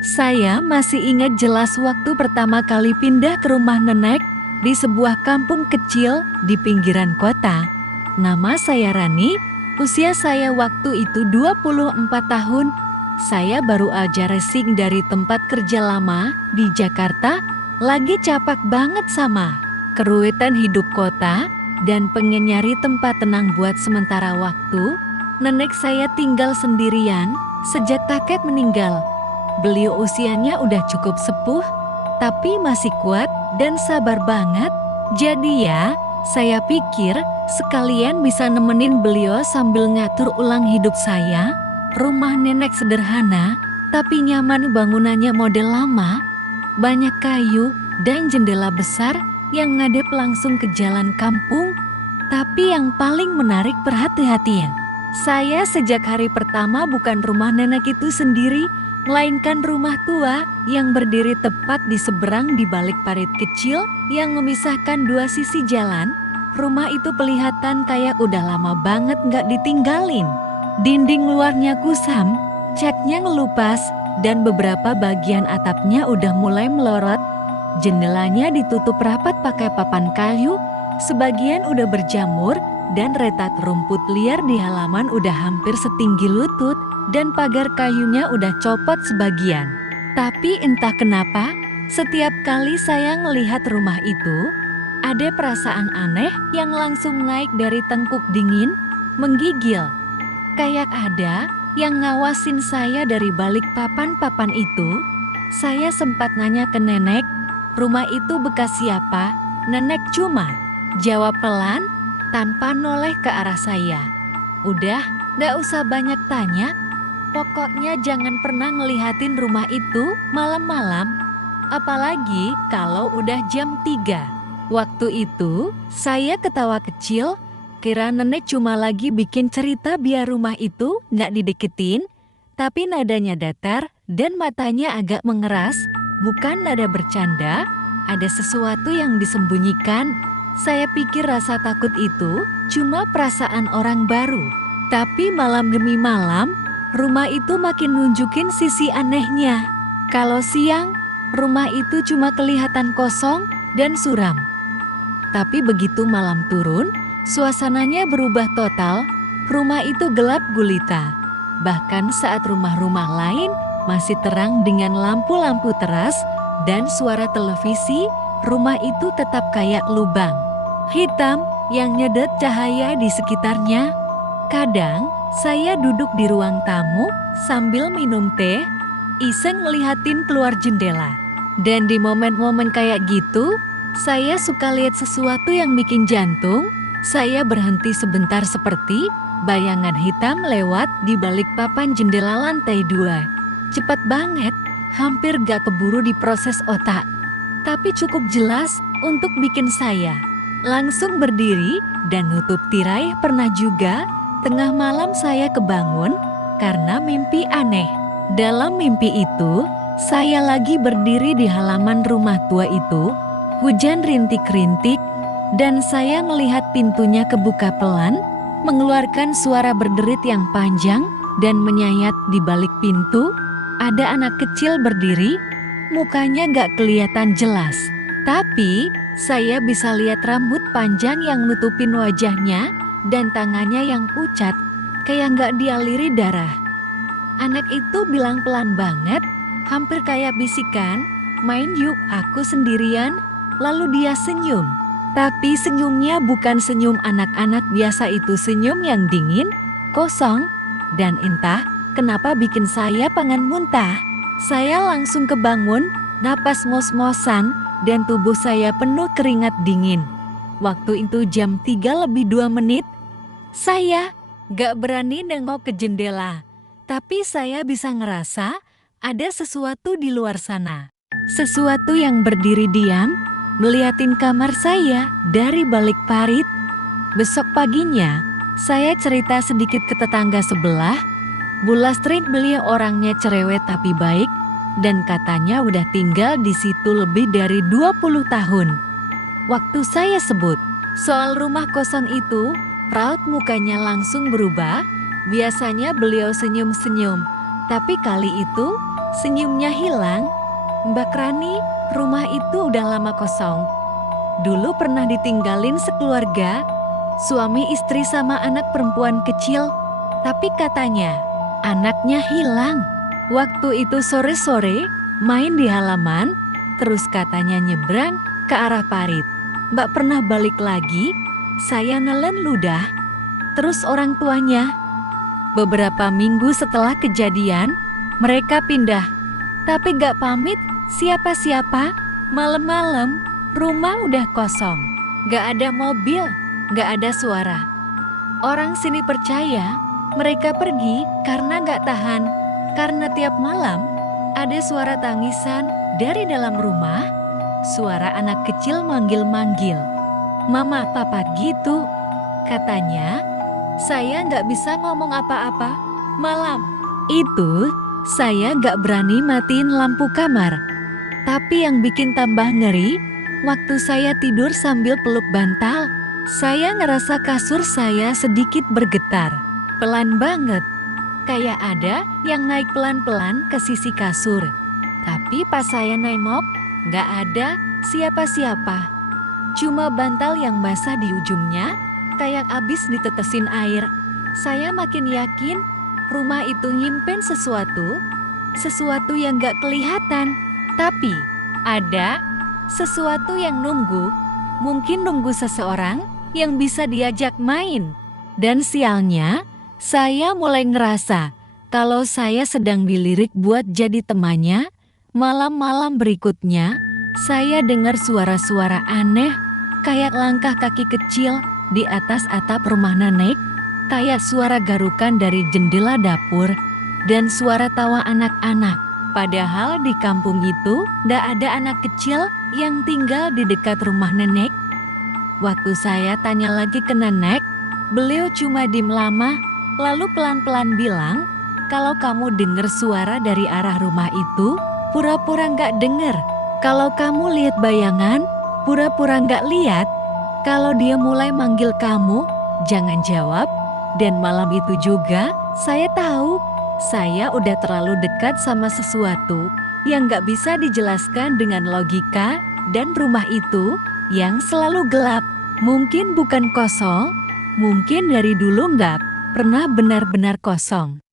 Saya masih ingat jelas waktu pertama kali pindah ke rumah nenek di sebuah kampung kecil di pinggiran kota. Nama saya Rani, usia saya waktu itu 24 tahun. Saya baru aja resign dari tempat kerja lama di Jakarta, lagi capak banget sama keruwetan hidup kota dan pengen nyari tempat tenang buat sementara waktu. Nenek saya tinggal sendirian sejak kakek meninggal. Beliau usianya udah cukup sepuh, tapi masih kuat dan sabar banget. Jadi ya, saya pikir sekalian bisa nemenin beliau sambil ngatur ulang hidup saya. Rumah nenek sederhana, tapi nyaman, bangunannya model lama. Banyak kayu dan jendela besar yang ngadep langsung ke jalan kampung. Tapi yang paling menarik perhatian, saya sejak hari pertama bukan rumah nenek itu sendiri, melainkan rumah tua yang berdiri tepat di seberang di balik parit kecil yang memisahkan dua sisi jalan. Rumah itu kelihatan kayak udah lama banget nggak ditinggalin. Dinding luarnya kusam, catnya ngelupas, dan beberapa bagian atapnya udah mulai melorot. Jendelanya ditutup rapat pakai papan kayu, sebagian udah berjamur, dan retak rumput liar di halaman udah hampir setinggi lutut, dan pagar kayunya udah copot sebagian. Tapi entah kenapa, setiap kali saya ngelihat rumah itu, ada perasaan aneh yang langsung naik dari tengkuk dingin, menggigil. Kayak ada yang ngawasin saya dari balik papan-papan itu. Saya sempat nanya ke nenek, rumah itu bekas siapa? Nenek cuma jawab pelan, tanpa noleh ke arah saya. Udah, gak usah banyak tanya. Pokoknya jangan pernah ngelihatin rumah itu malam-malam. Apalagi kalau udah jam 3. Waktu itu, saya ketawa kecil, kira nenek cuma lagi bikin cerita biar rumah itu gak dideketin. Tapi nadanya datar dan matanya agak mengeras, bukan nada bercanda, ada sesuatu yang disembunyikan. Saya pikir rasa takut itu cuma perasaan orang baru. Tapi malam demi malam, rumah itu makin nunjukin sisi anehnya. Kalau siang, rumah itu cuma kelihatan kosong dan suram. Tapi begitu malam turun, suasananya berubah total. Rumah itu gelap gulita. Bahkan saat rumah-rumah lain masih terang dengan lampu-lampu teras dan suara televisi, rumah itu tetap kayak lubang hitam yang nyedot cahaya di sekitarnya. Kadang, saya duduk di ruang tamu sambil minum teh, iseng ngeliatin keluar jendela. Dan di momen-momen kayak gitu, saya suka lihat sesuatu yang bikin jantung saya berhenti sebentar, seperti bayangan hitam lewat di balik papan jendela lantai 2. Cepat banget, hampir gak keburu diproses otak. Tapi cukup jelas untuk bikin saya langsung berdiri dan nutup tirai. Pernah juga tengah malam saya kebangun karena mimpi aneh. Dalam mimpi itu, saya lagi berdiri di halaman rumah tua itu. Hujan rintik-rintik dan saya melihat pintunya kebuka pelan, mengeluarkan suara berderit yang panjang dan menyayat. Di balik pintu, ada anak kecil berdiri, mukanya gak kelihatan jelas. Tapi, saya bisa lihat rambut panjang yang nutupin wajahnya dan tangannya yang pucat, kayak gak dialiri darah. Anak itu bilang pelan banget, hampir kayak bisikan, "Main yuk, aku sendirian." Lalu dia senyum. Tapi senyumnya bukan senyum anak-anak biasa, itu senyum yang dingin, kosong, dan entah kenapa bikin saya pengen muntah. Saya langsung kebangun, napas ngos-ngosan, dan tubuh saya penuh keringat dingin. Waktu itu jam 3:02. Saya gak berani nengok ke jendela, tapi saya bisa ngerasa ada sesuatu di luar sana. Sesuatu yang berdiri diam, ngeliatin kamar saya dari balik parit. Besok paginya, saya cerita sedikit ke tetangga sebelah. Bu Lastrid, beliau orangnya cerewet tapi baik, dan katanya udah tinggal di situ lebih dari 20 tahun. Waktu saya sebut soal rumah kosong itu, raut mukanya langsung berubah. Biasanya beliau senyum-senyum, tapi kali itu Senyumnya hilang. Mbak Rani, rumah itu udah lama kosong. Dulu pernah ditinggalin sekeluarga, suami istri sama anak perempuan kecil. Tapi katanya, anaknya hilang. Waktu itu sore-sore, main di halaman, terus katanya nyebrang ke arah parit. Mbak pernah balik lagi, saya nelen ludah. Terus orang tuanya. Beberapa minggu setelah kejadian, mereka pindah. Tapi gak pamit siapa-siapa. Malam-malam, rumah udah kosong. Gak ada mobil, gak ada suara. Orang sini percaya mereka pergi karena gak tahan. Karena tiap malam ada suara tangisan dari dalam rumah. Suara anak kecil manggil-manggil. Mama, papa gitu. Katanya, saya gak bisa ngomong apa-apa. Malam itu, saya gak berani matiin lampu kamar. Tapi yang bikin tambah ngeri, waktu saya tidur sambil peluk bantal, saya ngerasa kasur saya sedikit bergetar. Pelan banget. Kayak ada yang naik pelan-pelan ke sisi kasur. Tapi pas saya nengok, gak ada siapa-siapa. Cuma bantal yang basah di ujungnya, kayak abis ditetesin air. Saya makin yakin rumah itu nyimpen sesuatu yang gak kelihatan. Tapi ada sesuatu yang nunggu, mungkin nunggu seseorang yang bisa diajak main. Dan sialnya, saya mulai ngerasa kalau saya sedang dilirik buat jadi temannya. Malam-malam berikutnya, saya dengar suara-suara aneh, kayak langkah kaki kecil di atas atap rumah nenek, kayak suara garukan dari jendela dapur, dan suara tawa anak-anak. Padahal di kampung itu ndak ada anak kecil yang tinggal di dekat rumah nenek. Waktu saya tanya lagi ke nenek, beliau cuma diem lama, lalu pelan-pelan bilang, kalau kamu dengar suara dari arah rumah itu, pura-pura nggak dengar. Kalau kamu lihat bayangan, pura-pura nggak lihat. Kalau dia mulai manggil kamu, jangan jawab. Dan malam itu juga, saya tahu saya udah terlalu dekat sama sesuatu yang gak bisa dijelaskan dengan logika, dan rumah itu yang selalu gelap. Mungkin bukan kosong, mungkin dari dulu gak pernah benar-benar kosong.